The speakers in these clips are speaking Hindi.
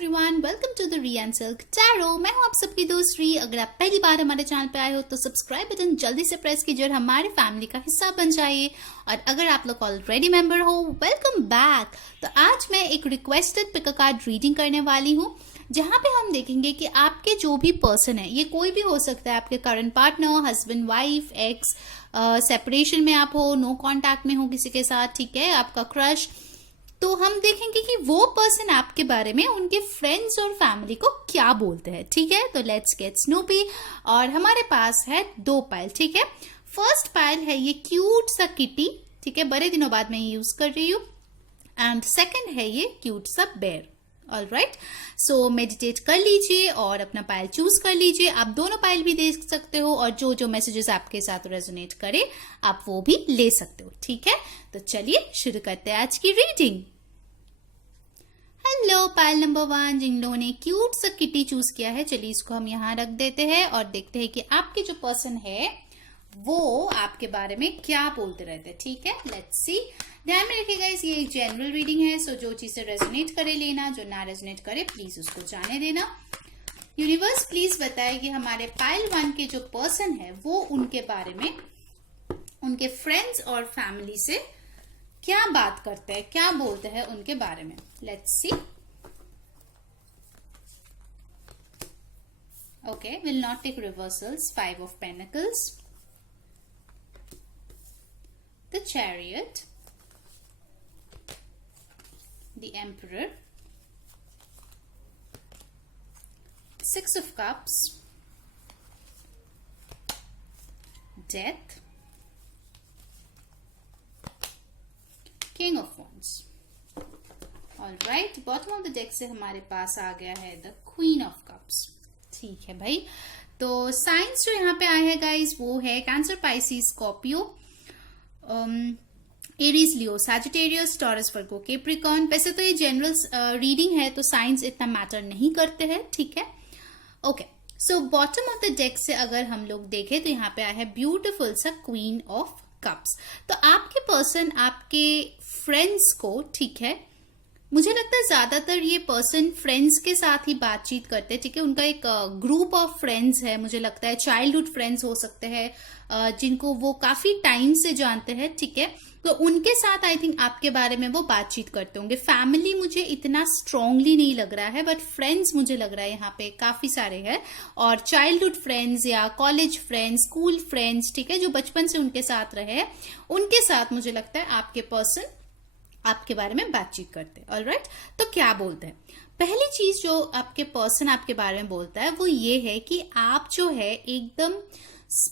Everyone, welcome to the Ri and silk tarot. मैं हूं आप सबकी दोस्त री। अगर आप पहली बार हमारे चैनल पे आए हो तो सब्सक्राइब बटन जल्दी से प्रेस कीजिए और हमारे फैमिली का हिस्सा बन जाइए। और अगर आप लोग ऑलरेडी मेंबर हो, वेलकम बैक। तो आज मैं एक requested pick a card reading करने वाली हूँ, जहाँ पे हम देखेंगे कि आपके जो भी पर्सन है, ये कोई भी हो सकता है, आपके current partner, husband, wife, x, separation में आप हो, नो कांटेक्ट में हो किसी के साथ, ठीक है, आपका क्रश। तो हम देखेंगे कि वो पर्सन आपके बारे में उनके फ्रेंड्स और फैमिली को क्या बोलते हैं, ठीक है। तो लेट्स गेट स्नूपी। और हमारे पास है 2 पाइल, ठीक है। फर्स्ट पाइल है ये क्यूट सा किटी, ठीक है, बड़े दिनों बाद मैं ये यूज कर रही हूँ। एंड सेकंड है ये क्यूट सा बेयर। ऑल राइट, सो मेडिटेट कर लीजिए और अपना पाइल चूज कर लीजिए। आप दोनों पाइल भी देख सकते हो और जो जो मैसेजेस आपके साथ रेजोनेट करे आप वो भी ले सकते हो, ठीक है। तो चलिए शुरू करते हैं आज की रीडिंग। हेलो पाइल नंबर 1, जिन लोगों ने क्यूट सा किटी चूज किया है, चलिए इसको हम यहाँ रख देते हैं और देखते हैं कि आपके जो पर्सन है वो आपके बारे में क्या बोलते रहते हैं, ठीक है। Let's see. ध्यान में रखिएगा, ये एक जनरल रीडिंग है, सो जो चीज से रेजोनेट करे लेना, जो ना रेजोनेट करे प्लीज उसको जाने देना। यूनिवर्स प्लीज बताए कि हमारे पाइल 1 के जो पर्सन है वो उनके बारे में उनके फ्रेंड्स और फैमिली से क्या बात करते हैं, क्या बोलते हैं उनके बारे में। Let's see. Okay, will not take reversals. 5 of Pentacles, the Chariot, the Emperor, 6 of Cups, Death, King of Wands। Alright, bottom of the deck से हमारे पास आ गया है द क्वीन ऑफ कप्स, ठीक है भाई। तो साइंस जो यहाँ पे आए हैं गाइस वो है कैंसर, पाइसिस, स्कॉर्पियो, एरीज, लियो, सैजिटेरियस, टॉरस, वर्गो, कैप्रिकॉर्न। वैसे तो ये जनरल रीडिंग है तो साइंस इतना मैटर नहीं करते हैं, ठीक है। Okay, so bottom of the deck से अगर हम लोग देखें तो यहाँ पे आया है ब्यूटिफुल सा क्वीन ऑफ कप्स। तो आपके पर्सन आपके फ्रेंड्स को, ठीक है, मुझे लगता है ज्यादातर ये पर्सन फ्रेंड्स के साथ ही बातचीत करते हैं, ठीक है। उनका एक ग्रुप ऑफ फ्रेंड्स है, मुझे लगता है चाइल्डहुड फ्रेंड्स हो सकते हैं, जिनको वो काफी टाइम से जानते हैं, ठीक है। तो उनके साथ आई थिंक आपके बारे में वो बातचीत करते होंगे। फैमिली मुझे इतना स्ट्रांगली नहीं लग रहा है, बट फ्रेंड्स मुझे लग रहा है यहाँ पे काफी सारे हैं। और चाइल्डहुड फ्रेंड्स या कॉलेज फ्रेंड्स, स्कूल फ्रेंड्स, ठीक है, जो बचपन से उनके साथ रहे, उनके साथ मुझे लगता है आपके पर्सन आपके बारे में बातचीत करते हैं। ऑलराइट, तो क्या बोलते हैं? पहली चीज जो आपके पर्सन आपके बारे में बोलता है वो ये है कि आप जो है एकदम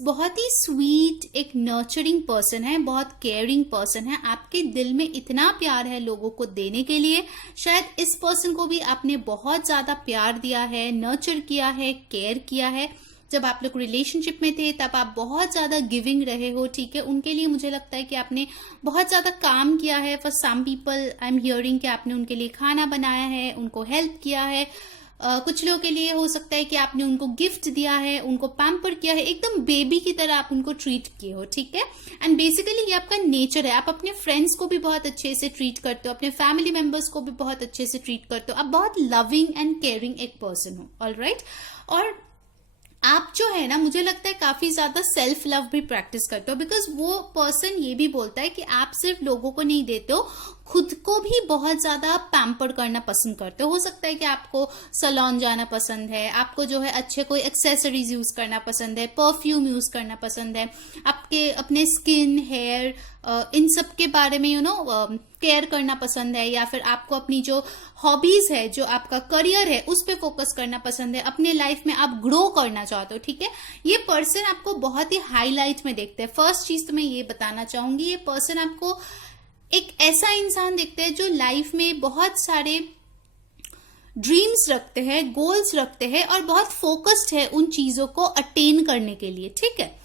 बहुत ही स्वीट, एक नर्चरिंग पर्सन है, बहुत केयरिंग पर्सन है। आपके दिल में इतना प्यार है लोगों को देने के लिए। शायद इस पर्सन को भी आपने बहुत ज्यादा प्यार दिया है, नर्चर किया है, केयर किया है। जब आप लोग रिलेशनशिप में थे तब आप बहुत ज्यादा गिविंग रहे हो, ठीक है। उनके लिए मुझे लगता है कि आपने बहुत ज्यादा काम किया है। For some people I am hearing कि आपने उनके लिए खाना बनाया है, उनको हेल्प किया है। कुछ लोगों के लिए हो सकता है कि आपने उनको गिफ्ट दिया है, उनको पैम्पर किया है, एकदम बेबी की तरह आप उनको ट्रीट किए हो, ठीक है। एंड बेसिकली ये आपका नेचर है। आप अपने फ्रेंड्स को भी बहुत अच्छे से ट्रीट करते हो, अपने फैमिली मेंबर्स को भी बहुत अच्छे से ट्रीट करते हो। आप बहुत लविंग एंड केयरिंग एक पर्सन हो, ऑलराइट। और आप जो है ना, मुझे लगता है काफी ज्यादा सेल्फ लव भी प्रैक्टिस करते हो, बिकॉज वो पर्सन ये भी बोलता है कि आप सिर्फ लोगों को नहीं देते हो, खुद को भी बहुत ज्यादा पैम्पर करना पसंद करते हो सकता है कि आपको सैलून जाना पसंद है, आपको जो है अच्छे कोई एक्सेसरीज यूज करना पसंद है, परफ्यूम यूज करना पसंद है, आपके अपने स्किन, हेयर, इन सब के बारे में केयर करना पसंद है, या फिर आपको अपनी जो हॉबीज है, जो आपका करियर है, उस पर फोकस करना पसंद है, अपने लाइफ में आप ग्रो करना चाहते हो, ठीक है। ये पर्सन आपको बहुत ही हाईलाइट में देखते हैं। फर्स्ट चीज तो मैं ये बताना चाहूंगी, ये पर्सन आपको एक ऐसा इंसान देखते हैं जो लाइफ में बहुत सारे ड्रीम्स रखते हैं, गोल्स रखते हैं और बहुत फोकस्ड है उन चीजों को अटेन करने के लिए, ठीक है।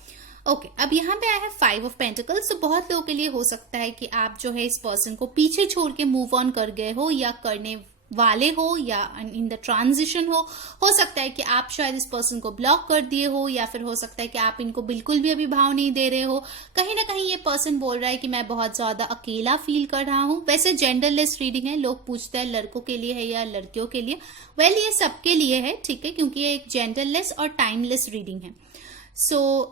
ओके, अब यहाँ पे आया है 5 of Pentacles। तो बहुत लोगों के लिए हो सकता है कि आप जो है इस पर्सन को पीछे छोड़ के मूव ऑन कर गए हो या करने वाले हो या इन द ट्रांजिशन हो सकता है कि आप शायद इस पर्सन को ब्लॉक कर दिए हो, या फिर हो सकता है कि आप इनको बिल्कुल भी अभी भाव नहीं दे रहे हो। कहीं ना कहीं ये पर्सन बोल रहा है कि मैं बहुत ज्यादा अकेला फील कर रहा हूं। वैसे जेंडरलेस रीडिंग है, लोग पूछते हैं लड़कों के लिए है या लड़कियों के लिए। वेल ये सबके लिए है, ठीक है, क्योंकि ये एक जेंडरलेस और टाइमलेस रीडिंग है।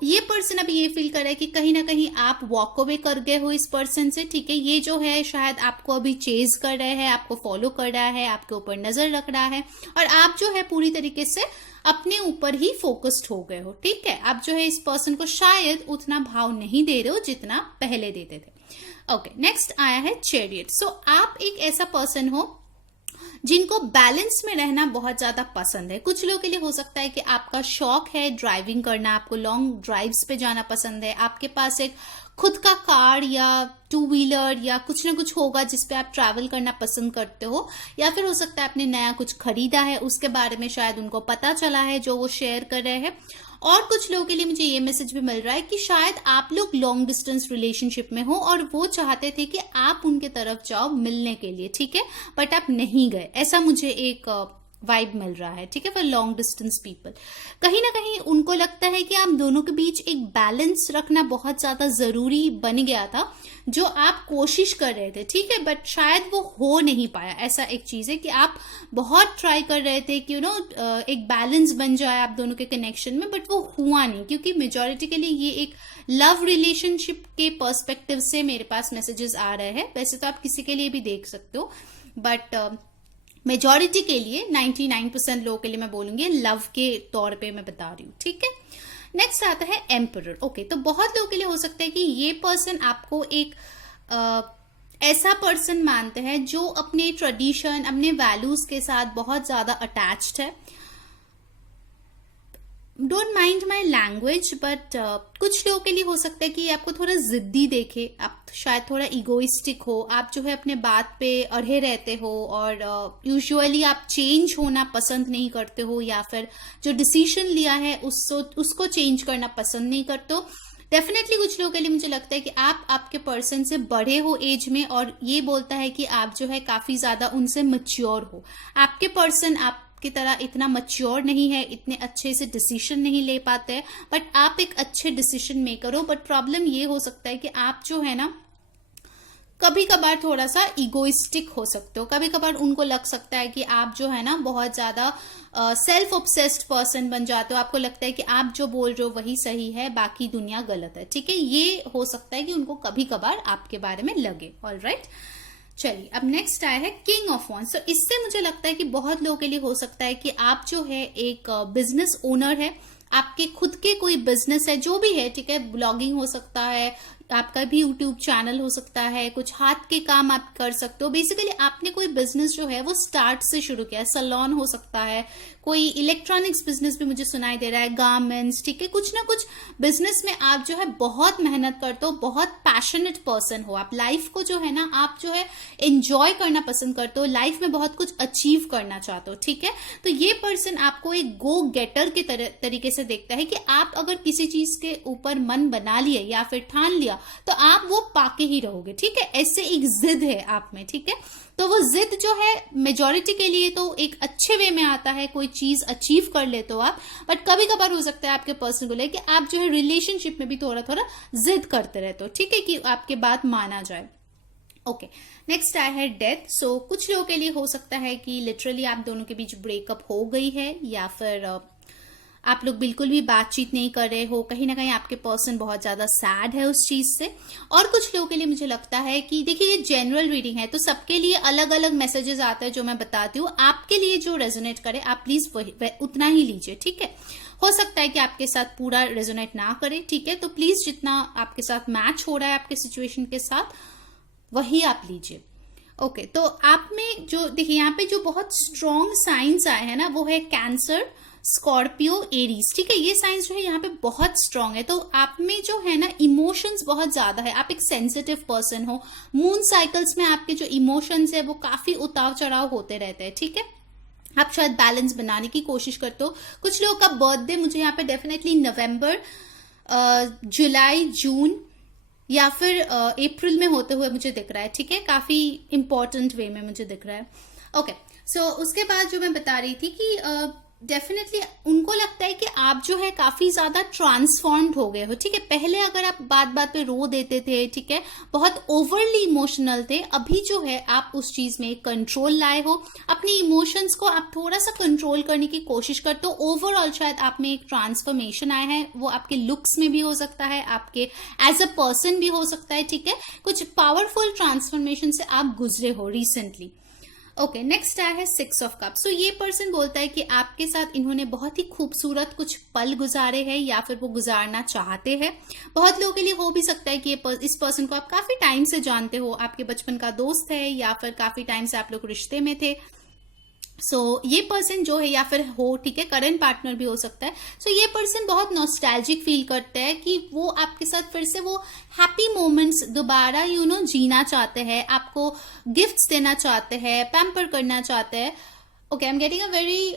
ये पर्सन अभी ये फील कर रहा है कि कहीं ना कहीं आप वॉक अवे कर गए हो इस पर्सन से, ठीक है। ये जो है शायद आपको अभी चेज कर रहे हैं, आपको फॉलो कर रहा है, आपके ऊपर नजर रख रहा है, और आप जो है पूरी तरीके से अपने ऊपर ही फोकस्ड हो गए हो, ठीक है। आप जो है इस पर्सन को शायद उतना भाव नहीं दे रहे हो जितना पहले देते थे। ओके, नेक्स्ट आया है चैरियट। आप एक ऐसा पर्सन हो जिनको बैलेंस में रहना बहुत ज्यादा पसंद है। कुछ लोगों के लिए हो सकता है कि आपका शौक है ड्राइविंग करना, आपको लॉन्ग ड्राइव्स पे जाना पसंद है, आपके पास एक खुद का कार या टू व्हीलर या कुछ ना कुछ होगा जिसपे आप ट्रैवल करना पसंद करते हो, या फिर हो सकता है आपने नया कुछ खरीदा है, उसके बारे में शायद उनको पता चला है जो वो शेयर कर रहे हैं। और कुछ लोगों के लिए मुझे ये मैसेज भी मिल रहा है कि शायद आप लोग लॉन्ग डिस्टेंस रिलेशनशिप में हो और वो चाहते थे कि आप उनके तरफ जाओ मिलने के लिए, ठीक है, बट आप नहीं गए। ऐसा मुझे एक वाइब मिल रहा है, ठीक है, फॉर लॉन्ग डिस्टेंस पीपल। कहीं ना कहीं उनको लगता है कि आप दोनों के बीच एक बैलेंस रखना बहुत ज्यादा जरूरी बन गया था, जो आप कोशिश कर रहे थे, ठीक है, बट शायद वो हो नहीं पाया। ऐसा एक चीज है कि आप बहुत ट्राई कर रहे थे कि एक बैलेंस बन जाए आप दोनों के कनेक्शन में, बट वो हुआ नहीं, क्योंकि मेजोरिटी के लिए ये एक लव रिलेशनशिप के पर्सपेक्टिव से मेरे पास मैसेजेस आ रहे हैं। वैसे तो आप किसी के लिए भी देख सकते हो, बट मेजॉरिटी के लिए 99% लोगों के लिए मैं बोलूंगी लव के तौर पे मैं बता रही हूँ, ठीक है। नेक्स्ट आता है एम्परर। ओके, तो बहुत लोगों के लिए हो सकता है कि ये पर्सन आपको एक ऐसा पर्सन मानते हैं जो अपने ट्रेडिशन, अपने वैल्यूज के साथ बहुत ज्यादा अटैच्ड है। Don't mind my language, but कुछ लोगों के लिए हो सकता है कि आपको थोड़ा जिद्दी देखे, आप शायद थोड़ा इगोइस्टिक हो, आप जो है अपने बात पे अड़े रहते हो, और यूजुअली आप चेंज होना पसंद नहीं करते हो, या फिर जो डिसीजन लिया है उसको चेंज करना पसंद नहीं करते हो। डेफिनेटली कुछ लोगों के लिए मुझे लगता है कि आप आपके पर्सन से बड़े हो एज में, और ये बोलता है कि आप जो है काफी ज्यादा उनसे मैच्योर हो। आपके पर्सन आप की तरह इतना मैच्योर नहीं है, इतने अच्छे से डिसीजन नहीं ले पाते हैं, बट आप एक अच्छे डिसीजन मेकर हो। बट प्रॉब्लम ये हो सकता है कि आप जो है ना कभी कभार थोड़ा सा इगोइस्टिक हो सकते हो। कभी कभार उनको लग सकता है कि आप जो है ना बहुत ज्यादा सेल्फ ऑब्सेस्ड पर्सन बन जाते हो। आपको लगता है कि आप जो बोल रहे हो वही सही है, बाकी दुनिया गलत है, ठीक है। ये हो सकता है कि उनको कभी कभार आपके बारे में लगे। ऑलराइट, चलिए अब नेक्स्ट आया है किंग ऑफ वॉन्ड्स। तो इससे मुझे लगता है कि बहुत लोगों के लिए हो सकता है कि आप जो है एक बिजनेस ओनर है, आपके खुद के कोई बिजनेस है, जो भी है, ठीक है, ब्लॉगिंग हो सकता है, आपका भी यूट्यूब चैनल हो सकता है, कुछ हाथ के काम आप कर सकते हो। बेसिकली आपने कोई बिजनेस जो है वो स्टार्ट से शुरू किया, सैलून हो सकता है, कोई इलेक्ट्रॉनिक्स बिजनेस भी मुझे सुनाई दे रहा है, गारमेंट्स, ठीक है, कुछ ना कुछ बिजनेस में आप जो है बहुत मेहनत करते हो, बहुत पैशनेट पर्सन हो। आप लाइफ को जो है ना आप जो है एंजॉय करना पसंद करते हो, लाइफ में बहुत कुछ अचीव करना चाहते हो, ठीक है। तो ये पर्सन आपको एक गो गेटर के तरीके से देखता है कि आप अगर किसी चीज के ऊपर मन बना लिए या फिर ठान लिया तो आप वो पाके ही रहोगे, ठीक है। ऐसे एक जिद है आप में, ठीक है। तो वो जिद जो है मेजॉरिटी के लिए तो एक अच्छे वे में आता है, कोई चीज अचीव कर लेते हो आप, बट कभी कभार हो सकता है आपके पर्सन को लेके आप जो है रिलेशनशिप में भी थोड़ा थोड़ा जिद करते रहते हो, ठीक है, कि आपके बात माना जाए। ओके, नेक्स्ट आया है डेथ। कुछ लोगों के लिए हो सकता है कि लिटरली आप दोनों के बीच ब्रेकअप हो गई है, या फिर आप लोग बिल्कुल भी बातचीत नहीं कर रहे हो। कहीं ना कहीं आपके पर्सन बहुत ज्यादा सैड है उस चीज से। और कुछ लोगों के लिए मुझे लगता है कि देखिए ये जनरल रीडिंग है, तो सबके लिए अलग अलग मैसेजेस आते हैं जो मैं बताती हूँ। आपके लिए जो रेजोनेट करे आप प्लीज उतना ही लीजिए, ठीक है। हो सकता है कि आपके साथ पूरा रेजोनेट ना करे, ठीक है, तो प्लीज जितना आपके साथ मैच हो रहा है आपके सिचुएशन के साथ वही आप लीजिए। ओके, तो आप में जो देखिए यहाँ पे जो बहुत स्ट्रॉन्ग साइंस आए हैं ना वो है कैंसर, स्कॉर्पियो, एरीज, ठीक है। ये साइंस जो है यहाँ पे बहुत स्ट्रांग है। तो आप में जो है ना इमोशंस बहुत ज्यादा है, आप एक सेंसिटिव पर्सन हो। मून साइकिल्स में आपके जो इमोशंस है वो काफी उतार चढ़ाव होते रहते हैं, ठीक है। आप शायद बैलेंस बनाने की कोशिश करते हो। कुछ लोगों का बर्थडे मुझे यहाँ पे डेफिनेटली नवंबर, जुलाई, जून या फिर अप्रैल में होते हुए मुझे दिख रहा है, ठीक है, काफी इंपॉर्टेंट वे में मुझे दिख रहा है। ओके, उसके बाद जो मैं बता रही थी कि डेफिनेटली उनको लगता है कि आप जो है काफी ज्यादा ट्रांसफॉर्म्ड हो गए हो, ठीक है। पहले अगर आप बात बात पे रो देते थे, ठीक है, बहुत ओवरली इमोशनल थे, अभी जो है आप उस चीज में कंट्रोल लाए हो, अपनी इमोशंस को आप थोड़ा सा कंट्रोल करने की कोशिश करते हो। ओवरऑल शायद आप में एक ट्रांसफॉर्मेशन आया है, वो आपके लुक्स में भी हो सकता है, आपके एज अ पर्सन भी हो सकता है, ठीक है। कुछ पावरफुल ट्रांसफॉर्मेशन से आप गुजरे हो रिसेंटली। ओके, नेक्स्ट आया है 6 ऑफ कप्स। ये पर्सन बोलता है कि आपके साथ इन्होंने बहुत ही खूबसूरत कुछ पल गुजारे हैं या फिर वो गुजारना चाहते हैं। बहुत लोगों के लिए हो भी सकता है कि इस पर्सन को आप काफी टाइम से जानते हो, आपके बचपन का दोस्त है या फिर काफी टाइम से आप लोग रिश्ते में थे। ये पर्सन जो है या फिर हो, ठीक है, करंट पार्टनर भी हो सकता है। ये पर्सन बहुत नॉस्टैल्जिक फील करता है कि वो आपके साथ फिर से वो हैप्पी मोमेंट्स दोबारा जीना चाहते हैं, आपको गिफ्ट्स देना चाहते हैं, पैम्पर करना चाहते हैं। Okay, I am getting a very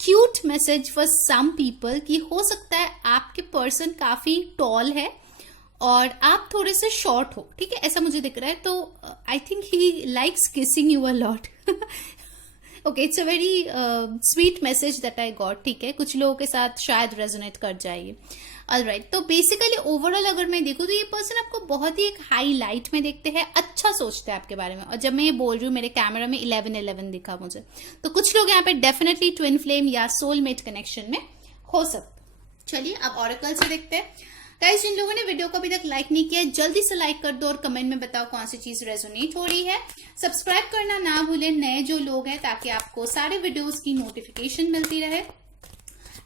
cute message for some people कि हो सकता है आपके पर्सन काफी टॉल है और आप थोड़े से शॉर्ट हो, ठीक है, ऐसा मुझे दिख रहा है। तो I think he likes kissing you a lot. Okay, it's a very sweet message that I got, ठीक है। कुछ लोगों के साथ शायद रेजोनेट कर जाएगी। ऑलराइट, तो बेसिकली ओवरऑल अगर मैं देखूं तो ये पर्सन आपको बहुत ही एक हाई लाइट में देखते हैं, अच्छा सोचते हैं आपके बारे में। और जब मैं ये बोल रही हूँ मेरे कैमरा में 11-11 दिखा मुझे, तो कुछ लोग यहाँ पे डेफिनेटली ट्विन फ्लेम या सोलमेट कनेक्शन में हो सकते। चलिए अब ऑरेकल से देखते हैं। गाइस, जिन लोगों ने वीडियो को अभी तक लाइक नहीं किया है, जल्दी से लाइक कर दो और कमेंट में बताओ कौन सी चीज रेजोनेट हो रही है। सब्सक्राइब करना ना भूलें नए जो लोग हैं, ताकि आपको सारे वीडियोस की नोटिफिकेशन मिलती रहे।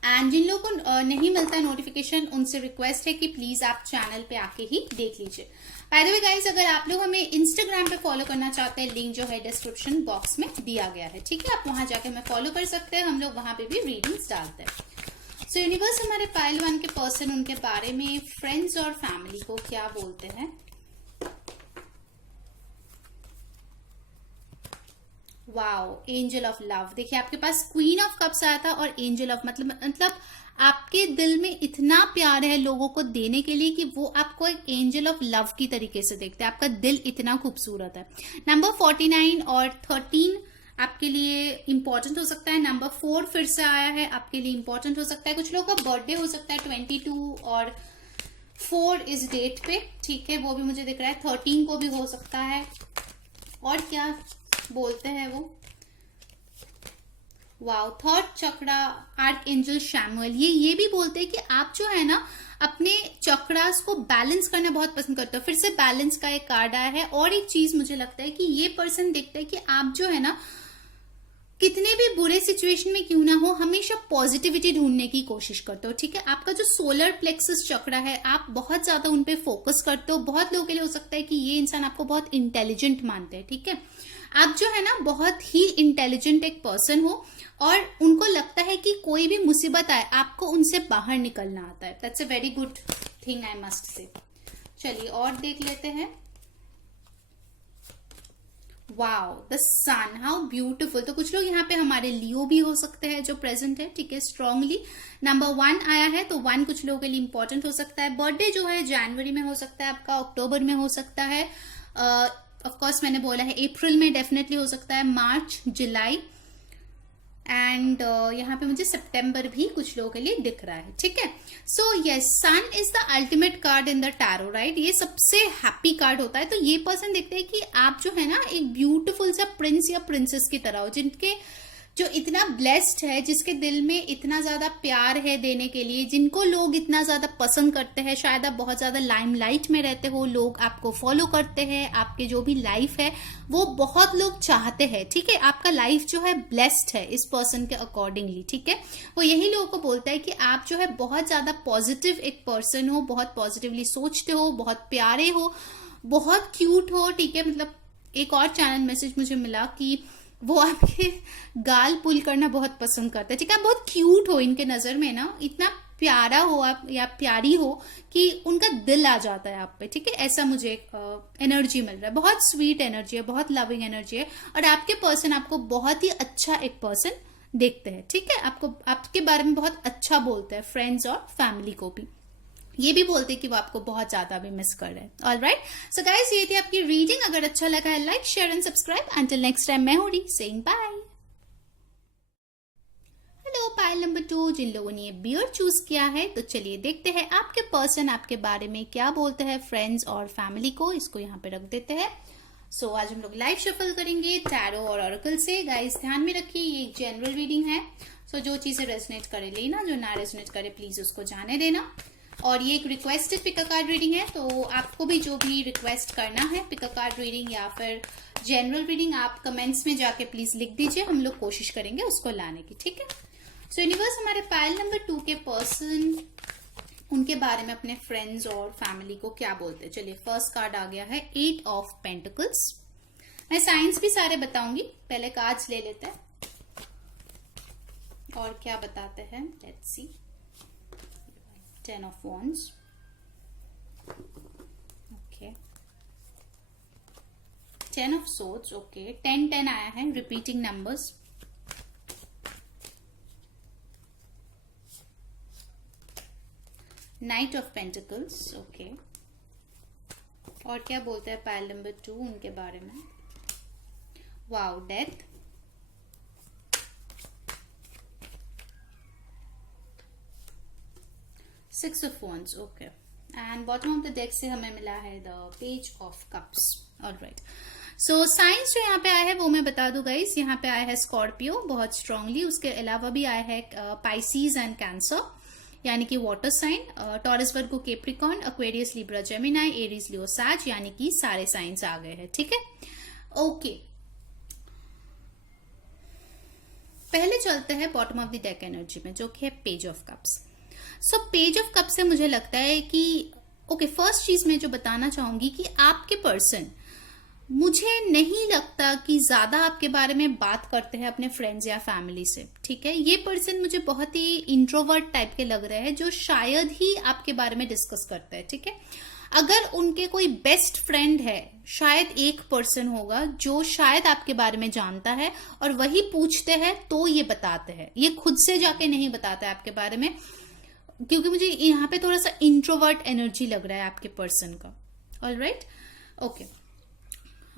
एंड जिन लोगों को नहीं मिलता है नोटिफिकेशन, उनसे रिक्वेस्ट है कि प्लीज आप चैनल पे आके ही देख लीजिए। बाय द वे गाइस, अगर आप लोग हमें इंस्टाग्राम पे फॉलो करना चाहते हैं, लिंक जो है डिस्क्रिप्शन बॉक्स में दिया गया है, ठीक है। आप वहां जाके हमें फॉलो कर सकते हैं, हम लोग वहां पे भी रीडिंग्स डालते हैं। यूनिवर्स हमारे पाइल 1 के पर्सन, उनके बारे में, फ्रेंड्स और फैमिली को क्या बोलते हैं। Wow, angel of love. देखिए आपके पास क्वीन ऑफ कप्स आया था और एंजल ऑफ मतलब आपके दिल में इतना प्यार है लोगों को देने के लिए कि वो आपको एक एंजल ऑफ लव की तरीके से देखते हैं। आपका दिल इतना खूबसूरत है। नंबर 49 और 13 आपके लिए इंपॉर्टेंट हो सकता है। नंबर 4 फिर से आया है, आपके लिए इंपॉर्टेंट हो सकता है। कुछ लोगों का बर्थडे हो सकता है 22 और 4 इस डेट पे, ठीक है, वो भी मुझे दिख रहा है। 13 को भी हो सकता है। और क्या बोलते हैं वो, वाओ, थर्ड चक्रा, आर्क एंजल शैमुएल। ये भी बोलते हैं कि आप जो है ना अपने चक्रास को बैलेंस करना बहुत पसंद करते हो। फिर से बैलेंस का एक कार्ड आया है। और एक चीज मुझे लगता है कि ये पर्सन देखता है कि आप जो है ना कितने भी बुरे सिचुएशन में क्यों ना हो, हमेशा पॉजिटिविटी ढूंढने की कोशिश करते हो, ठीक है। आपका जो सोलर प्लेक्सस चक्र है, आप बहुत ज्यादा उन पे फोकस करते हो। बहुत लोगों के लिए हो सकता है कि ये इंसान आपको बहुत इंटेलिजेंट मानते हैं, ठीक है। आप जो है ना बहुत ही इंटेलिजेंट एक पर्सन हो और उनको लगता है कि कोई भी मुसीबत आए आपको उनसे बाहर निकलना आता है। That's a very good thing, I must say. चलिए और देख लेते हैं। Wow, the sun, how beautiful. तो कुछ लोग यहाँ पे हमारे लियो भी हो सकते हैं जो प्रेजेंट है, ठीक है, स्ट्रांगली। नंबर 1 आया है, तो 1 कुछ लोगों के लिए इंपॉर्टेंट हो सकता है। बर्थडे जो है जनवरी में हो सकता है आपका, अक्टूबर में हो सकता है, ऑफ कोर्स मैंने बोला है अप्रैल में डेफिनेटली हो सकता है, मार्च, जुलाई एंड यहाँ पे मुझे सितंबर भी कुछ लोगों के लिए दिख रहा है, ठीक है। So yes, sun is the ultimate card in the tarot, right. ये सबसे हैप्पी कार्ड होता है। तो ये पर्सन देखते हैं कि आप जो है ना एक ब्यूटीफुल सा प्रिंस या प्रिंसेस की तरह हो, जिनके जो इतना ब्लेस्ड है, जिसके दिल में इतना ज्यादा प्यार है देने के लिए, जिनको लोग इतना ज्यादा पसंद करते हैं। शायद आप बहुत ज्यादा लाइमलाइट में रहते हो, लोग आपको फॉलो करते हैं, आपके जो भी लाइफ है वो बहुत लोग चाहते हैं, ठीक है। आपका लाइफ जो है ब्लेस्ड है इस पर्सन के अकॉर्डिंगली, ठीक है। वो यही लोगों को बोलता है कि आप जो है बहुत ज्यादा पॉजिटिव एक पर्सन हो, बहुत पॉजिटिवली सोचते हो, बहुत प्यारे हो, बहुत क्यूट हो, ठीक है। मतलब एक और चैनल मैसेज मुझे मिला कि वो आपके गाल पुल करना बहुत पसंद करते हैं, ठीक है। आप बहुत क्यूट हो इनके नजर में ना, इतना प्यारा हो आप या प्यारी हो कि उनका दिल आ जाता है आप पे, ठीक है। ऐसा मुझे एनर्जी मिल रहा है, बहुत स्वीट एनर्जी है, बहुत लविंग एनर्जी है। और आपके पर्सन आपको बहुत ही अच्छा एक पर्सन देखते हैं, ठीक है। आपको आपके बारे में बहुत अच्छा बोलते हैं, फ्रेंड्स और फैमिली को भी। ये भी बोलते हैं कि वो आपको बहुत ज्यादा भी मिस कर रहे हैं। ऑलराइट, सो गाइस ये थी आपकी रीडिंग। अगर अच्छा लगा है like share and subscribe. Until next time, मैं हूँ Ri saying bye. Hello pile number 2, जिन लोगों ने ये बियर चूज किया है, तो चलिए देखते हैं आपके पर्सन आपके बारे में क्या बोलते हैं फ्रेंड्स और फैमिली को। इसको यहाँ पे रख देते हैं। सो आज हम लोग लाइव शफल करेंगे टैरो और ऑरेकल से। गाइस ध्यान में रखिए ये एक जनरल रीडिंग है। सो जो चीजें रेजोनेट करे लेना, जो ना रेजोनेट करे प्लीज उसको जाने देना। और ये एक requested pick a card reading है, तो आपको भी जो भी रिक्वेस्ट करना है पिक अ कार्ड रीडिंग या फिर जनरल रीडिंग, आप कमेंट्स में जाके प्लीज लिख दीजिए। हम लोग कोशिश करेंगे उसको लाने की, ठीक है। सो यूनिवर्स हमारे पाइल नंबर 2 के पर्सन, उनके बारे में अपने फ्रेंड्स और फैमिली को क्या बोलते हैं। चलिए फर्स्ट कार्ड आ गया है 8 ऑफ पेंटिकल्स। मैं साइंस भी सारे बताऊंगी, पहले कार्ड्स ले लेते हैं और क्या बताते हैं। Let's see. 10 of wands, okay, 10 of swords, okay, 10 आया है, repeating numbers. Night of pentacles, okay. और क्या बोलते हैं पाइल नंबर 2 उनके बारे में। Wow, death, six of wands, okay. And bottom of the deck से हमें मिला है the page of cups. Alright, so science जो यहाँ पे आया है वो मैं बता दूं गाइस। यहाँ पे आया है स्कॉर्पियो बहुत स्ट्रांगली, उसके अलावा भी आया है पाइसीज एंड कैंसर यानी कि water sign, Taurus Virgo Capricorn, Aquarius Libra Gemini, Aries Leo Sag यानी कि सारे साइंस आ गए हैं, ठीक है। ओके, पहले चलते हैं bottom of the deck energy में, जो कि है page of cups. So page of cup से मुझे लगता है कि ओके, फर्स्ट चीज मैं जो बताना चाहूंगी कि आपके पर्सन, मुझे नहीं लगता कि ज्यादा आपके बारे में बात करते हैं अपने फ्रेंड्स या फैमिली से, ठीक है। ये पर्सन मुझे बहुत ही इंट्रोवर्ट टाइप के लग रहे हैं, जो शायद ही आपके बारे में डिस्कस करते हैं, ठीक है। अगर उनके कोई बेस्ट फ्रेंड है, शायद एक पर्सन होगा जो शायद आपके बारे में जानता है और वही पूछते हैं तो ये बताते हैं, ये खुद से जाके नहीं बताते आपके बारे में, क्योंकि मुझे यहाँ पे थोड़ा सा इंट्रोवर्ट एनर्जी लग रहा है आपके पर्सन का। Alright, okay.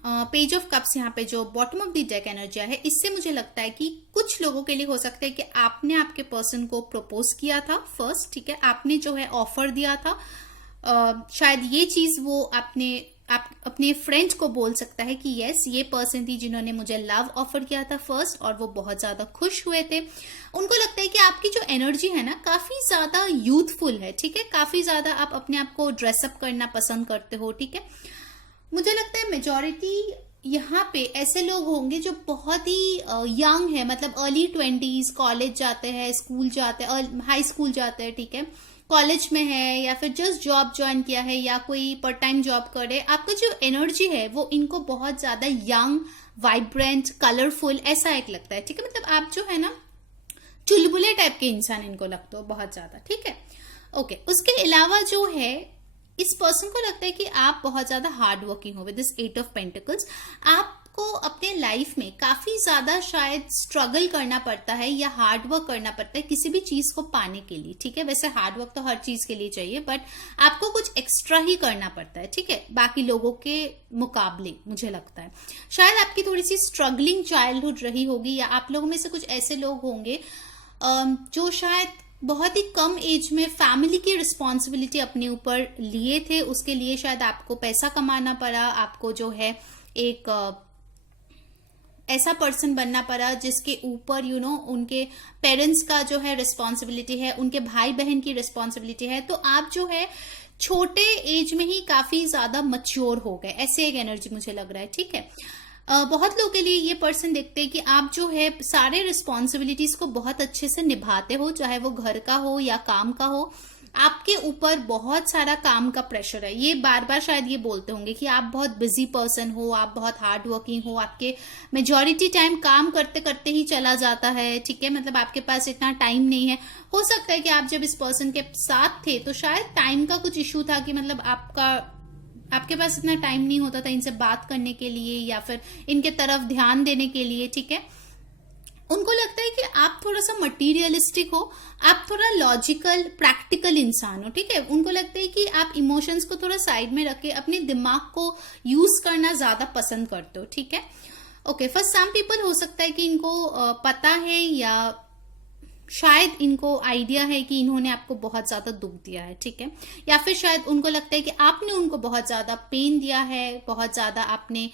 Page of cups यहाँ पे जो bottom of the deck energy है, इससे मुझे लगता है कि कुछ लोगों के लिए हो सकता है कि आपने आपके पर्सन को प्रपोज किया था फर्स्ट, ठीक है, आपने जो है ऑफर दिया था। शायद ये चीज वो आप अपने फ्रेंड को बोल सकता है कि यस, ये पर्सन थी जिन्होंने मुझे लव ऑफर किया था फर्स्ट, और वो बहुत ज्यादा खुश हुए थे। उनको लगता है कि आपकी जो एनर्जी है ना काफी ज्यादा यूथफुल है, ठीक है, काफी ज्यादा आप अपने आप को ड्रेसअप करना पसंद करते हो, ठीक है। मुझे लगता है मेजॉरिटी यहाँ पे ऐसे लोग होंगे जो बहुत ही यंग है, मतलब अर्ली 20s, कॉलेज जाते हैं, स्कूल जाते हैं, हाई स्कूल जाते हैं, ठीक है, कॉलेज में है या फिर जस्ट जॉब ज्वाइन किया है या कोई पार्ट टाइम जॉब करे। आपका जो एनर्जी है वो इनको बहुत ज्यादा यंग, वाइब्रेंट, कलरफुल ऐसा एक लगता है, ठीक है। मतलब आप जो है ना चुलबुले टाइप के इंसान इनको लगते हो बहुत ज्यादा, ठीक है। ओके, उसके अलावा जो है इस पर्सन को लगता है कि आप बहुत ज्यादा हार्ड वर्किंग हो विद दिस 8 ऑफ पेंटिकल्स। आपको अपने लाइफ में काफी ज्यादा शायद स्ट्रगल करना पड़ता है या हार्ड वर्क करना पड़ता है किसी भी चीज को पाने के लिए, ठीक है। वैसे हार्ड वर्क तो हर चीज के लिए चाहिए, बट आपको कुछ एक्स्ट्रा ही करना पड़ता है, ठीक है, बाकी लोगों के मुकाबले। मुझे लगता है शायद आपकी थोड़ी सी स्ट्रगलिंग चाइल्डहुड रही होगी, या आप लोगों में से कुछ ऐसे लोग होंगे जो शायद बहुत ही कम एज में फैमिली की रिस्पॉन्सिबिलिटी अपने ऊपर लिए थे, उसके लिए शायद आपको पैसा कमाना पड़ा, आपको जो है एक ऐसा पर्सन बनना पड़ा जिसके ऊपर उनके पेरेंट्स का जो है रिस्पॉन्सिबिलिटी है, उनके भाई बहन की रिस्पॉन्सिबिलिटी है। तो आप जो है छोटे एज में ही काफी ज्यादा मैच्योर हो गए, ऐसे एक एनर्जी मुझे लग रहा है, ठीक है। बहुत लोगों के लिए ये पर्सन देखते हैं कि आप जो है सारे रिस्पॉन्सिबिलिटीज को बहुत अच्छे से निभाते हो, चाहे वो घर का हो या काम का हो। आपके ऊपर बहुत सारा काम का प्रेशर है, ये बार बार शायद ये बोलते होंगे कि आप बहुत बिजी पर्सन हो, आप बहुत हार्ड वर्किंग हो, आपके मेजॉरिटी टाइम काम करते करते ही चला जाता है, ठीक है। मतलब आपके पास इतना टाइम नहीं है। हो सकता है कि आप जब इस पर्सन के साथ थे तो शायद टाइम का कुछ इशू था कि मतलब आपके पास इतना टाइम नहीं होता था इनसे बात करने के लिए या फिर इनके तरफ ध्यान देने के लिए, ठीक है। उनको लगता है कि आप थोड़ा सा मटीरियलिस्टिक हो, आप थोड़ा लॉजिकल प्रैक्टिकल इंसान हो, ठीक है। उनको लगता है कि आप इमोशंस को थोड़ा साइड में रख के अपने दिमाग को यूज करना ज्यादा पसंद करते हो, ठीक है। ओके, फॉर सम पीपल हो सकता है कि इनको पता है या शायद इनको आइडिया है कि इन्होंने आपको बहुत ज्यादा दुख दिया है, ठीक है। या फिर शायद उनको लगता है कि आपने उनको बहुत ज्यादा पेन दिया है, बहुत ज्यादा आपने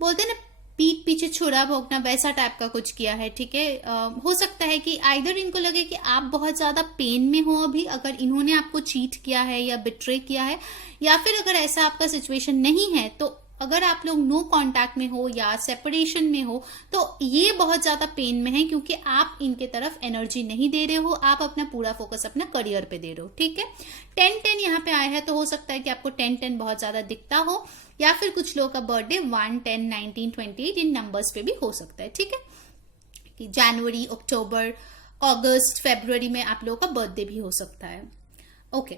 बोलते हैं ना पीठ पीछे छुरा भोंकना, वैसा टाइप का कुछ किया है, ठीक है। हो सकता है कि आइदर इनको लगे कि आप बहुत ज्यादा पेन में हो अभी, अगर इन्होंने आपको चीट किया है या बिट्रे किया है, या फिर अगर ऐसा आपका सिचुएशन नहीं है तो अगर आप लोग नो कांटेक्ट में हो या सेपरेशन में हो तो ये बहुत ज्यादा पेन में है, क्योंकि आप इनके तरफ एनर्जी नहीं दे रहे हो, आप अपना पूरा फोकस अपना करियर पे दे रहे हो, ठीक है। 10-10 यहाँ पे आया है तो हो सकता है कि आपको 10-10 बहुत ज्यादा दिखता हो, या फिर कुछ लोगों का बर्थडे 1, 10, 19, 28 इन नंबर्स पे भी हो सकता है, ठीक है। कि जनवरी, अक्टूबर, अगस्त, फरवरी में आप लोगों का बर्थडे भी हो सकता है। ओके,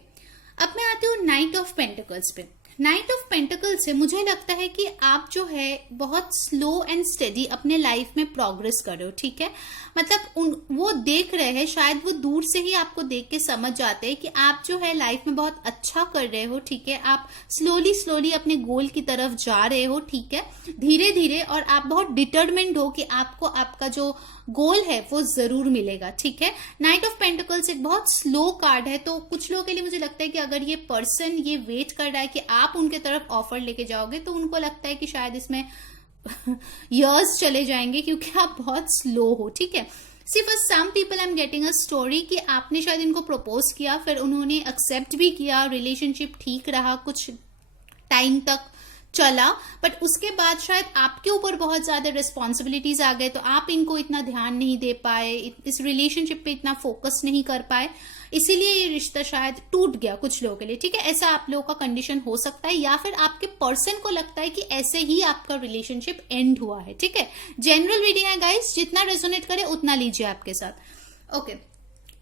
अब मैं आती हूँ नाइट ऑफ पेंटिकल्स पे। नाइट ऑफ पेंटिकल्स से मुझे लगता है कि आप जो है बहुत स्लो एंड स्टेडी अपने लाइफ में प्रोग्रेस कर रहे हो, ठीक है। मतलब वो देख रहे हैं, शायद वो दूर से ही आपको देख के समझ जाते हैं कि आप जो है लाइफ में बहुत अच्छा कर रहे हो, ठीक है। आप स्लोली अपने गोल की तरफ जा रहे हो, ठीक है, धीरे धीरे, और आप बहुत डिटरमिन्ड हो कि आपको आपका जो गोल है वो जरूर मिलेगा, ठीक है। नाइट ऑफ पेंटिकल्स एक बहुत स्लो कार्ड है, तो कुछ लोगों के लिए मुझे लगता है कि अगर ये पर्सन ये वेट कर रहा है कि आप उनके तरफ ऑफर लेके जाओगे तो उनको लगता है कि शायद इसमें इयर्स चले जाएंगे, क्योंकि आप बहुत स्लो हो, ठीक है। See for some people I am getting a story कि आपने शायद इनको प्रपोज किया, फिर उन्होंने एक्सेप्ट भी किया, रिलेशनशिप ठीक रहा, कुछ टाइम तक चला, बट उसके बाद शायद आपके ऊपर बहुत ज्यादा रिस्पॉन्सिबिलिटीज आ गए, तो आप इनको इतना ध्यान नहीं दे पाए, इस रिलेशनशिप पे इतना फोकस नहीं कर पाए, इसीलिए ये रिश्ता शायद टूट गया कुछ लोगों के लिए, ठीक है। ऐसा आप लोगों का कंडीशन हो सकता है, या फिर आपके पर्सन को लगता है कि ऐसे ही आपका रिलेशनशिप एंड हुआ है, ठीक है। जनरल रीडिंग है गाइस, जितना रेजोनेट करे उतना लीजिए आपके साथ। ओके,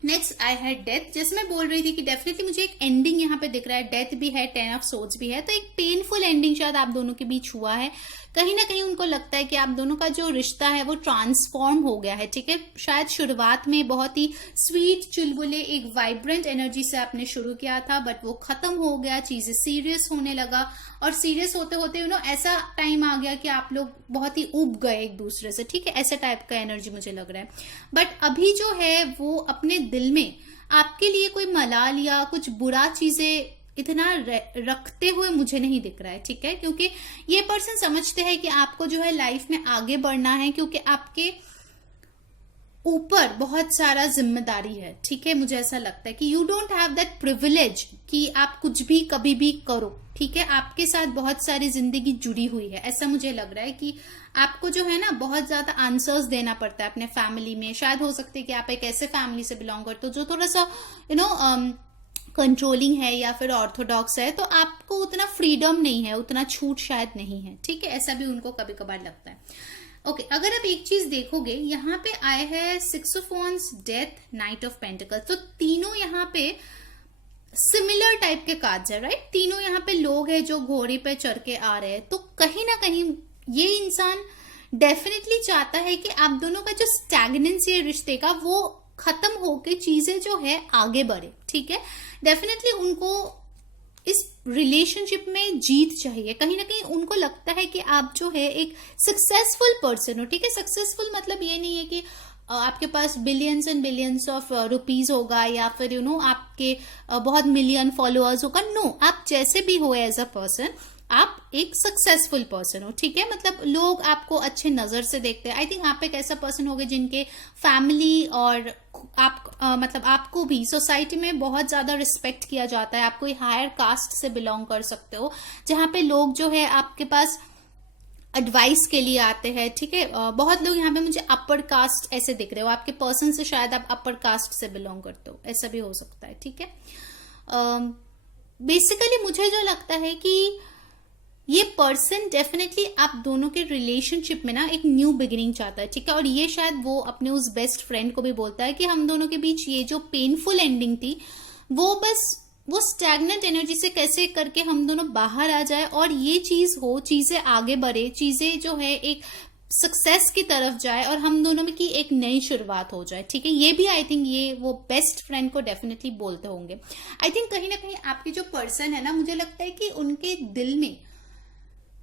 नेक्स्ट आई है डेथ। जैसे मैं बोल रही थी कि डेफिनेटली मुझे एक एंडिंग यहाँ पे दिख रहा है, डेथ भी है, 10 ऑफ सोर्ड्स भी है, तो एक पेनफुल एंडिंग शायद आप दोनों के बीच हुआ है। कहीं ना कहीं उनको लगता है कि आप दोनों का जो रिश्ता है वो ट्रांसफॉर्म हो गया है, ठीक है। शायद शुरुआत में बहुत ही स्वीट चुलबुले एक वाइब्रेंट एनर्जी से आपने शुरू किया था, बट वो खत्म हो गया, चीजें सीरियस होने लगा, और सीरियस होते होते ऐसा टाइम आ गया कि आप लोग बहुत ही उब गए एक दूसरे से, ठीक है। ऐसे टाइप का एनर्जी मुझे लग रहा है, बट अभी जो है वो अपने दिल में आपके लिए कोई मलाल या कुछ बुरा चीजें इतना रखते हुए मुझे नहीं दिख रहा है, ठीक है। क्योंकि ये पर्सन समझते हैं कि आपको जो है लाइफ में आगे बढ़ना है, क्योंकि आपके ऊपर बहुत सारा जिम्मेदारी है, ठीक है। मुझे ऐसा लगता है कि you don't have that privilege कि आप कुछ भी कभी भी करो, ठीक है। आपके साथ बहुत सारी जिंदगी जुड़ी हुई है, ऐसा मुझे लग रहा है कि आपको जो है ना बहुत ज्यादा आंसर्स देना पड़ता है अपने फैमिली में। शायद हो सकता है कि आप एक ऐसे फैमिली से बिलोंग करते हो जो थोड़ा सा कंट्रोलिंग है या फिर ऑर्थोडॉक्स है, तो आपको उतना फ्रीडम नहीं है, उतना छूट शायद नहीं है, ठीक है। ऐसा भी उनको कभी कभार लगता है। ओके, अगर आप एक चीज देखोगे, यहाँ पे आए हैं 6 of wands, death, night of pentacles, तो तीनों यहाँ पे सिमिलर टाइप के कार्ड्स है, राइट। तीनों यहाँ पे लोग हैं जो घोड़े पे चढ़ के आ रहे हैं, तो कहीं ना कहीं ये इंसान डेफिनेटली चाहता है कि आप दोनों का जो स्टैग्नेंसी है रिश्ते का वो खत्म होके चीजें जो है आगे बढ़े, ठीक है। डेफिनेटली उनको इस रिलेशनशिप में जीत चाहिए, कहीं ना कहीं उनको लगता है कि आप जो है एक सक्सेसफुल पर्सन हो, ठीक है। सक्सेसफुल मतलब ये नहीं है कि आपके पास billions and billions of rupees होगा, या फिर आपके बहुत मिलियन फॉलोअर्स होगा, नो, आप जैसे भी हो एज अ पर्सन आप एक सक्सेसफुल पर्सन हो, ठीक है। मतलब लोग आपको अच्छे नजर से देखते हैं। आई थिंक आप एक ऐसा पर्सन होगे जिनके फैमिली और आप मतलब आपको भी सोसाइटी में बहुत ज्यादा रिस्पेक्ट किया जाता है। आप कोई हायर कास्ट से बिलोंग कर सकते हो, जहां पे लोग जो है आपके पास एडवाइस के लिए आते हैं, ठीक है। बहुत लोग यहाँ पे मुझे अपर कास्ट ऐसे दिख रहे हो, आपके पर्सन से शायद आप अपर कास्ट से बिलोंग करते हो, ऐसा भी हो सकता है, ठीक है। बेसिकली मुझे जो लगता है कि ये पर्सन डेफिनेटली आप दोनों के रिलेशनशिप में ना एक न्यू बिगिनिंग चाहता है, ठीक है। और ये शायद वो अपने उस बेस्ट फ्रेंड को भी बोलता है कि हम दोनों के बीच ये जो पेनफुल एंडिंग थी वो बस वो स्टैग्नेंट एनर्जी से कैसे करके हम दोनों बाहर आ जाए और ये चीज हो, चीजें आगे बढ़े, चीजें जो है एक सक्सेस की तरफ जाए और हम दोनों में की एक नई शुरुआत हो जाए, ठीक है। ये भी आई थिंक ये वो बेस्ट फ्रेंड को डेफिनेटली बोलते होंगे। आई थिंक कहीं ना कहीं आपके जो पर्सन है ना, मुझे लगता है कि उनके दिल में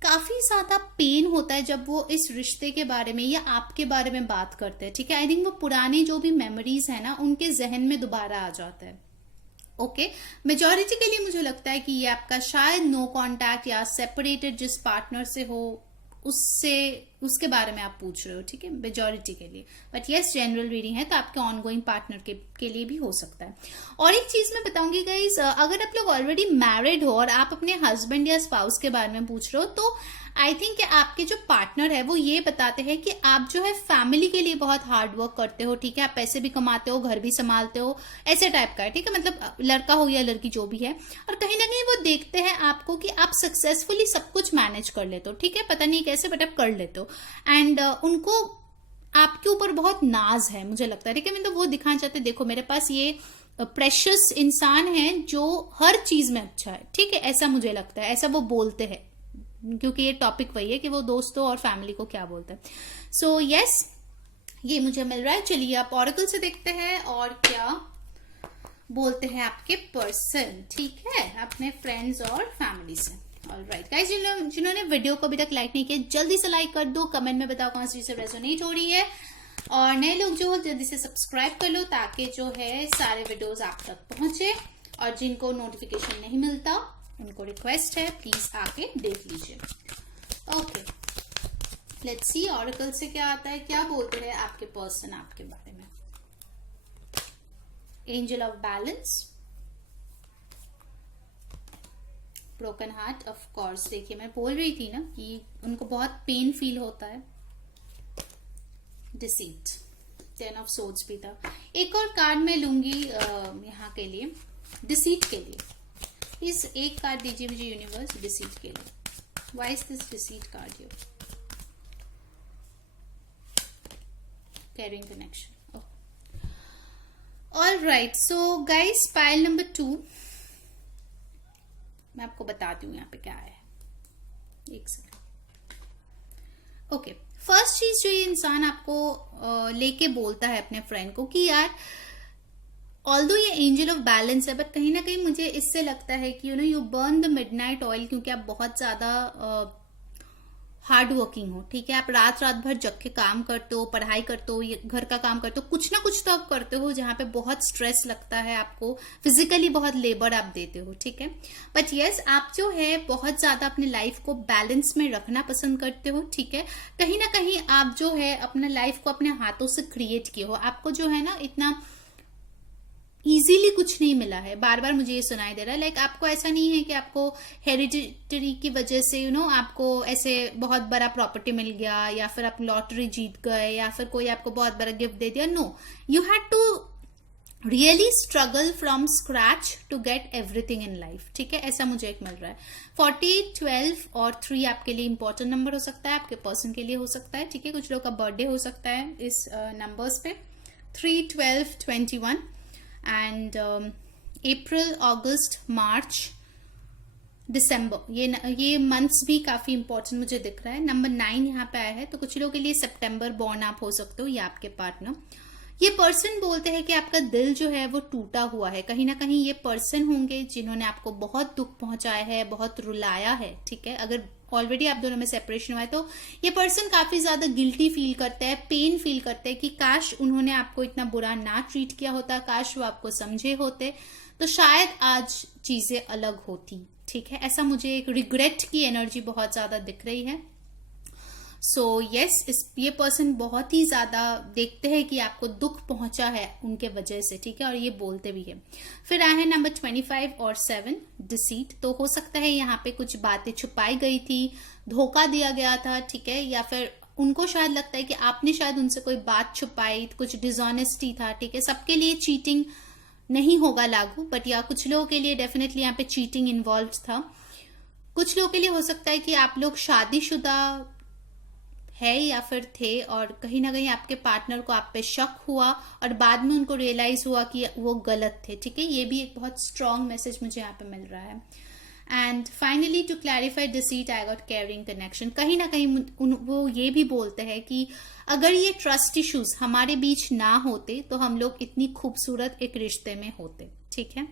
काफी ज्यादा पेन होता है जब वो इस रिश्ते के बारे में या आपके बारे में बात करते हैं, ठीक है। आई थिंक वो पुराने जो भी मेमोरीज है ना, उनके जहन में दोबारा आ जाता है। ओके, मेजोरिटी के लिए मुझे लगता है कि ये आपका शायद नो कांटेक्ट या सेपरेटेड जिस पार्टनर से हो उससे उसके बारे में आप पूछ रहे हो, ठीक है, मेजोरिटी के लिए। बट यस, जनरल रीडिंग है तो आपके ऑनगोइंग पार्टनर के लिए भी हो सकता है। और एक चीज मैं बताऊंगी गाइस, अगर आप लोग ऑलरेडी मैरिड हो और आप अपने हस्बैंड या स्पाउस के बारे में पूछ रहे हो, तो आई थिंक आपके जो पार्टनर है वो ये बताते हैं कि आप जो है फैमिली के लिए बहुत हार्ड वर्क करते हो, ठीक है। आप पैसे भी कमाते हो, घर भी संभालते हो, ऐसे टाइप का है, ठीक है। मतलब लड़का हो या लड़की जो भी है, और कहीं ना कहीं वो देखते हैं आपको कि आप सक्सेसफुली सब कुछ मैनेज कर लेते हो, ठीक है। पता नहीं कैसे, बट आप कर लेते हो। एंड उनको आपके ऊपर बहुत नाज है, मुझे लगता है, ठीक है। मतलब वो दिखाना चाहते, देखो मेरे पास ये प्रेशियस इंसान है जो हर चीज में अच्छा है, ठीक है। ऐसा मुझे लगता है, ऐसा वो बोलते हैं, क्योंकि ये टॉपिक वही है कि वो दोस्तों और फैमिली को क्या बोलते हैं। सो यस, ये मुझे मिल रहा है। चलिए आप ऑरेकल से देखते हैं और क्या बोलते हैं आपके पर्सन, ठीक है, अपने फ्रेंड्स और फैमिली से। ऑलराइट गाइस, जिन्होंने वीडियो को अभी तक लाइक नहीं किया, जल्दी से लाइक कर दो, कमेंट में बताओ कौन सी चीज से रेजोनेट हो रही है, और नए लोग जो हो जल्दी से सब्सक्राइब कर लो ताकि जो है सारे वीडियोस आप तक पहुंचे, और जिनको नोटिफिकेशन नहीं मिलता उनको रिक्वेस्ट है प्लीज आके देख लीजिए। ओके, लेट्स सी ऑरेकल से क्या आता है, क्या बोलते हैं आपके पर्सन आपके बारे में। Angel of balance, broken heart, of course. देखिए मैं बोल रही थी ना कि उनको बहुत पेन फील होता है। डिसीट, 10 ऑफ सोर्ड्स भी था। एक और कार्ड मैं लूंगी यहाँ के लिए, डिसीट के लिए। इस एक कार्ड दीजिए मुझे यूनिवर्स, डिसीट के लिए। Why is this deceit card here? Carrying connection. Alright, so guys, pile number 2 मैं आपको बताती हूँ यहाँ पे क्या है, एक सेकंड। ओके, फर्स्ट चीज जो ये इंसान आपको लेके बोलता है अपने फ्रेंड को कि यार ऑल्दो ये एंजल ऑफ बैलेंस है, बट कहीं ना कहीं मुझे इससे लगता है कि you burn the midnight oil, क्योंकि आप बहुत ज्यादा हार्ड वर्किंग हो, ठीक है। आप रात भर जग के काम करते हो, पढ़ाई करते हो, घर का काम करते हो, कुछ ना कुछ तो आप करते हो जहां पे बहुत स्ट्रेस लगता है आपको, फिजिकली बहुत लेबर आप देते हो, ठीक है। बट यस, आप जो है बहुत ज्यादा अपने लाइफ को बैलेंस में रखना पसंद करते हो, ठीक है। कहीं ना कहीं आप जो है अपने लाइफ को अपने हाथों से क्रिएट किए हो, आपको जो है ना इतना इजीली कुछ नहीं मिला है। बार बार मुझे ये सुनाई दे रहा है, लाइक आपको ऐसा नहीं है कि आपको हेरिडिटरी की वजह से आपको ऐसे बहुत बड़ा प्रॉपर्टी मिल गया, या फिर आप लॉटरी जीत गए, या फिर कोई आपको बहुत बड़ा गिफ्ट दे दिया। No, you had to really struggle from scratch to get everything in life, ठीक है। ऐसा मुझे एक मिल रहा है। 48, 12 और 3 आपके लिए इंपॉर्टेंट नंबर हो सकता है, आपके पर्सन के लिए हो सकता है, ठीक है। कुछ लोग का बर्थडे हो सकता है इस नंबर्स पे, 3, 12, 21 एंड अप्रैल, अगस्त, मार्च, दिसंबर, ये मंथ्स भी काफी इंपॉर्टेंट मुझे दिख रहा है। नंबर 9 यहाँ पे आया है, तो कुछ लोगों के लिए सितंबर बॉर्न आप हो सकते हो, या आपके पार्टनर। ये पर्सन बोलते हैं कि आपका दिल जो है वो टूटा हुआ है। कहीं ना कहीं ये पर्सन होंगे जिन्होंने आपको बहुत दुख पहुंचाया है, बहुत रुलाया है, ठीक है। अगर ऑलरेडी आप दोनों में सेपरेशन हुआ है तो ये पर्सन काफी ज्यादा गिल्टी फील करते हैं, पेन फील करते हैं कि काश उन्होंने आपको इतना बुरा ना ट्रीट किया होता, काश वो आपको समझे होते तो शायद आज चीजें अलग होती, ठीक है। ऐसा मुझे एक रिग्रेट की एनर्जी बहुत ज्यादा दिख रही है। सो यस, ये पर्सन बहुत ही ज्यादा देखते हैं कि आपको दुख पहुंचा है उनके वजह से, ठीक है, और ये बोलते भी है। फिर आए हैं नंबर 25 और 7, डिसीट। तो हो सकता है यहाँ पे कुछ बातें छुपाई गई थी, धोखा दिया गया था, ठीक है, या फिर उनको शायद लगता है कि आपने शायद उनसे कोई बात छुपाई, कुछ डिसऑनेस्टी था, ठीक है। सबके लिए चीटिंग नहीं होगा लागू, बट या कुछ लोगों के लिए डेफिनेटली यहाँ पे चीटिंग इन्वॉल्व था। कुछ लोगों के लिए हो सकता है कि आप लोग शादीशुदा है या फिर थे, और कहीं ना कहीं आपके पार्टनर को आप पे शक हुआ और बाद में उनको रियलाइज हुआ कि वो गलत थे, ठीक है। ये भी एक बहुत स्ट्रांग मैसेज मुझे यहाँ पे मिल रहा है। And finally to clarify deceit I got caring connection, कहीं ना कहीं वो ये भी बोलते हैं कि अगर ये ट्रस्ट इश्यूज हमारे बीच ना होते तो हम लोग इतनी खूबसूरत एक रिश्ते में होते, ठीक है।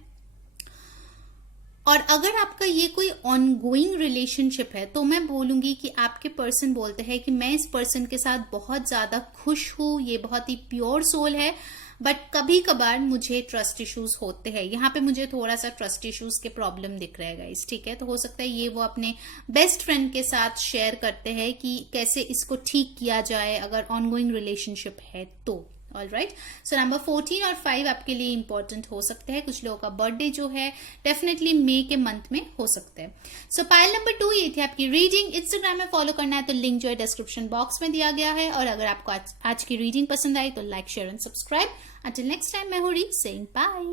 और अगर आपका ये कोई ऑनगोइंग रिलेशनशिप है तो मैं बोलूंगी कि आपके पर्सन बोलते हैं कि मैं इस पर्सन के साथ बहुत ज्यादा खुश हूं, ये बहुत ही प्योर सोल है, बट कभी कभार मुझे ट्रस्ट इश्यूज होते हैं, यहाँ पे मुझे थोड़ा सा ट्रस्ट इश्यूज के प्रॉब्लम दिख रहे गाइस, ठीक है। तो हो सकता है ये वो अपने बेस्ट फ्रेंड के साथ शेयर करते हैं कि कैसे इसको ठीक किया जाए अगर ऑनगोइंग रिलेशनशिप है तो। ऑल राइट, सो नंबर 14 और 5 आपके लिए इंपॉर्टेंट हो सकते हैं। कुछ लोगों का बर्थडे जो है डेफिनेटली मई के मंथ में हो सकते हैं। सो पाइल नंबर 2 ये थी आपकी रीडिंग। इंस्टाग्राम में फॉलो करना है तो लिंक जो है डिस्क्रिप्शन बॉक्स में दिया गया है। और अगर आपको आज की रीडिंग पसंद आई तो like share and subscribe. Until next time मैं हूँ री सेइंग बाय।